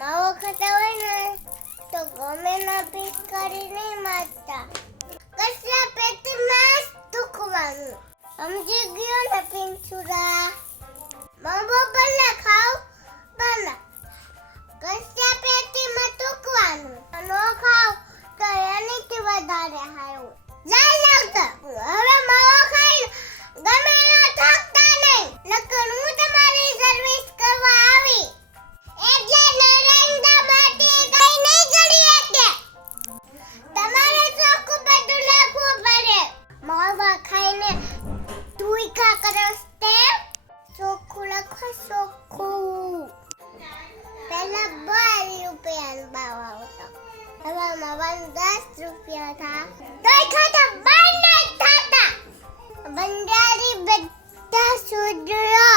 માવો ખાતા હોય ને તો ગમે ના પિચકારી નહીં મારતા. કચરા પેટીમાં થૂકવાનું. સમજી ગયો ને પિંચુરા? માવો ભલે ખાવ પણ કચરા પેટીમાં થૂકવાનું. ન ખાવ તો એનાથી વધારે સારું. લાલ લાવતા હવે માવો ખાઈ ગમે એના થકતા નહીં. નકર હું તમારી સર્વિસ કરવા આવી. એટલે નરેન્દ્ર મોદી કઈ નહીં કરી શકે. તમારે ચોખ્ખું બધું લખવું પડે. માવા ખાઈને તુઈકા કરસ તે ચોખ્ખું લખો ચોખ્ખું. પહેલા 12 રૂપિયાનો ભાવ આવતો. હવે માવા 10 રૂપિયા થા. તોય ખાતા બંધ નહીં થતા. બંજારી બધા સુધરો.